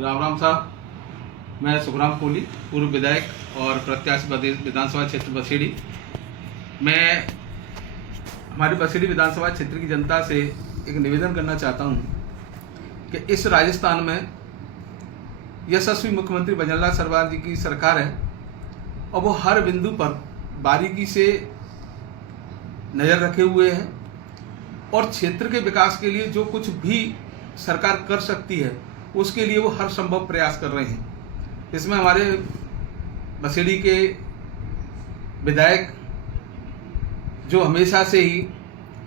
राम राम साहब, मैं सुखराम कोहली, पूर्व विधायक और प्रत्याशी विधानसभा क्षेत्र बसेड़ी। मैं हमारी बसेड़ी विधानसभा क्षेत्र की जनता से एक निवेदन करना चाहता हूं कि इस राजस्थान में यशस्वी मुख्यमंत्री भजनलाल सरवार जी की सरकार है और वो हर बिंदु पर बारीकी से नज़र रखे हुए हैं और क्षेत्र के विकास के लिए जो कुछ भी सरकार कर सकती है उसके लिए वो हर संभव प्रयास कर रहे हैं। इसमें हमारे बसेड़ी के विधायक जो हमेशा से ही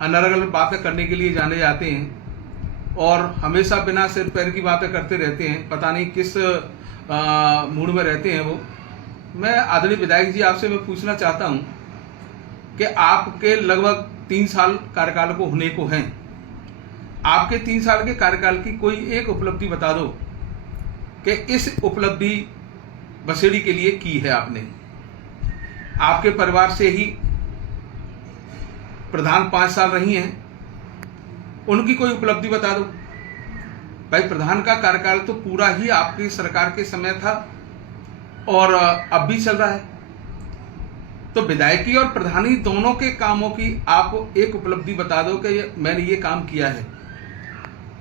अलग अलग बातें करने के लिए जाने जाते हैं और हमेशा बिना सिर पैर की बातें करते रहते हैं, पता नहीं किस मूड में रहते हैं वो। मैं आदरणीय विधायक जी आपसे मैं पूछना चाहता हूं कि आपके लगभग 3 साल कार्यकाल को होने को हैं, आपके 3 साल के कार्यकाल की कोई एक उपलब्धि बता दो कि इस उपलब्धि बसेड़ी के लिए की है आपने। आपके परिवार से ही प्रधान 5 साल रही हैं, उनकी कोई उपलब्धि बता दो। भाई, प्रधान का कार्यकाल तो पूरा ही आपकी सरकार के समय था और अब भी चल रहा है, तो विधायकी और प्रधानी दोनों के कामों की आप एक उपलब्धि बता दो कि मैंने ये काम किया है।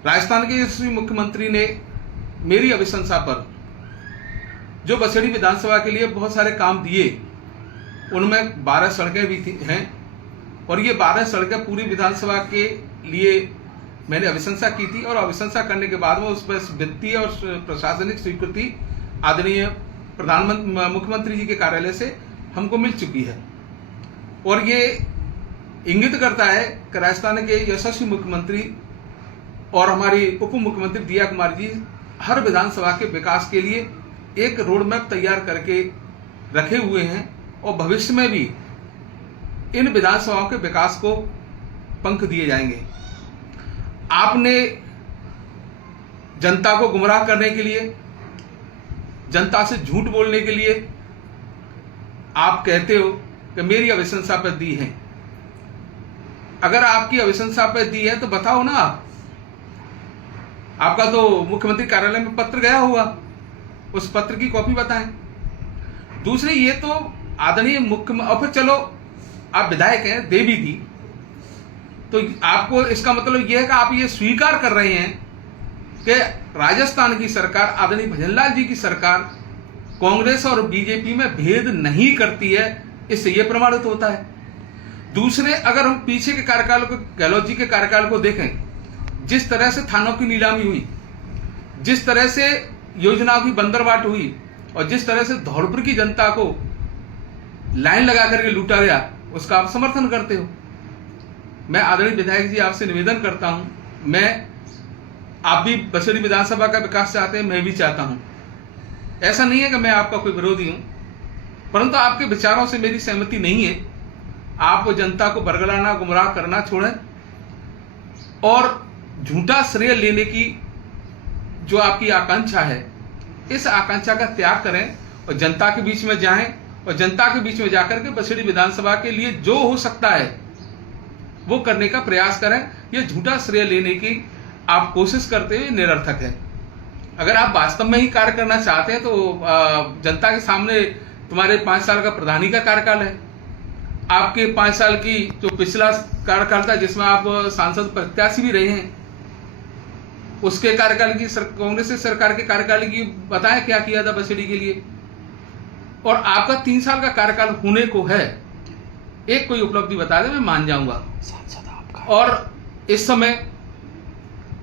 राजस्थान के यशस्वी मुख्यमंत्री ने मेरी अभिशंसा पर जो बसेड़ी विधानसभा के लिए बहुत सारे काम दिए, उनमें 12 सड़कें भी हैं और ये 12 सड़कें पूरी विधानसभा के लिए मैंने अभिशंसा की थी और अभिशंसा करने के बाद में उस पर वित्तीय और प्रशासनिक स्वीकृति आदरणीय प्रधानमंत्री मुख्यमंत्री जी के कार्यालय से हमको मिल चुकी है और ये इंगित करता है कि राजस्थान के यशस्वी मुख्यमंत्री और हमारी उप मुख्यमंत्री दिया कुमार जी हर विधानसभा के विकास के लिए एक रोड मैप तैयार करके रखे हुए हैं और भविष्य में भी इन विधानसभाओं के विकास को पंख दिए जाएंगे। आपने जनता को गुमराह करने के लिए, जनता से झूठ बोलने के लिए आप कहते हो कि मेरी अभिशंसा पर दी है। अगर आपकी अभिशंसा पर दी है तो बताओ ना, आपका तो मुख्यमंत्री कार्यालय में पत्र गया होगा, उस पत्र की कॉपी बताएं। दूसरी, ये तो आदरणीय मुख्य और फिर चलो आप विधायक हैं, दे भी दी, तो आपको इसका मतलब यह है कि आप ये स्वीकार कर रहे हैं कि राजस्थान की सरकार, आदरणीय भजनलाल जी की सरकार कांग्रेस और बीजेपी में भेद नहीं करती है। इससे यह प्रमाणित होता है। दूसरे, अगर हम पीछे के कार्यकाल को, गहलोत जी के कार्यकाल को देखें, जिस तरह से थानों की नीलामी हुई, जिस तरह से योजनाओं की बंदरबाट हुई और जिस तरह से धौलपुर की जनता को लाइन लगा करके लूटा गया, उसका आप समर्थन करते हो। मैं आदरणीय विधायक जी आपसे निवेदन करता हूं, आप भी बसेड़ी विधानसभा का विकास चाहते हैं, मैं भी चाहता हूं। ऐसा नहीं है कि मैं आपका कोई विरोधी हूं, परंतु आपके विचारों से मेरी सहमति नहीं है। आप जनता को बरगलाना, गुमराह करना छोड़ें और झूठा श्रेय लेने की जो आपकी आकांक्षा है, इस आकांक्षा का त्याग करें और जनता के बीच में जाएं और जनता के बीच में जाकर के बसेड़ी विधानसभा के लिए जो हो सकता है वो करने का प्रयास करें। ये झूठा श्रेय लेने की आप कोशिश करते हुए निरर्थक है। अगर आप वास्तव में ही कार्य करना चाहते हैं तो जनता के सामने तुम्हारे 5 साल का प्रधानी का कार्यकाल है, आपके 5 साल की जो पिछला कार्यकाल था जिसमें आप सांसद प्रत्याशी भी रहे हैं, उसके कार्यकाल की कांग्रेस सरकार के कार्यकाल की बताएं क्या किया था बसेड़ी के लिए। और आपका 3 साल का कार्यकाल होने को है, एक कोई उपलब्धि बता दे, मैं मान जाऊंगा। और इस समय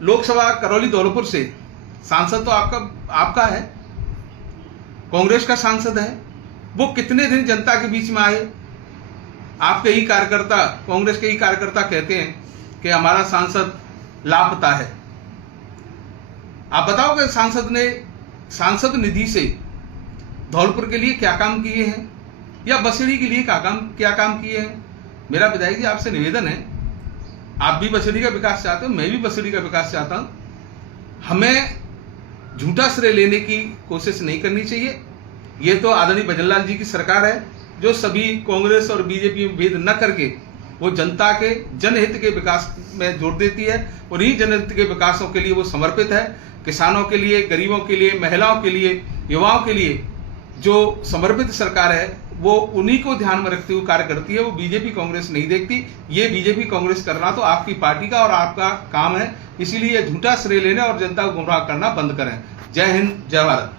लोकसभा करौली धौलपुर से सांसद तो आपका है, कांग्रेस का सांसद है। वो कितने दिन जनता के बीच में आए? आपके ही कार्यकर्ता, कांग्रेस के ही कार्यकर्ता कहते हैं कि हमारा सांसद लापता है। आप बताओ कि सांसद ने सांसद निधि से धौलपुर के लिए क्या काम किए हैं या बसेड़ी के लिए क्या काम किए हैं। मेरा विधायक जी आपसे निवेदन है, आप भी बसेड़ी का विकास चाहते हो, मैं भी बसेड़ी का विकास चाहता हूं। हमें झूठा श्रेय लेने की कोशिश नहीं करनी चाहिए। ये तो आदरणीय भजनलाल जी की सरकार है जो सभी कांग्रेस और बीजेपी में भेद न करके वो जनता के जनहित के विकास में जोर देती है, और इन्हीं जनहित के विकासों के लिए वो समर्पित है। किसानों के लिए, गरीबों के लिए, महिलाओं के लिए, युवाओं के लिए जो समर्पित सरकार है वो उन्हीं को ध्यान में रखते हुए कार्य करती है। वो बीजेपी कांग्रेस नहीं देखती। ये बीजेपी कांग्रेस करना तो आपकी पार्टी का और आपका काम है, इसीलिए झूठा श्रेय लेने और जनता को गुमराह करना बंद करें। जय हिंद, जय भारत।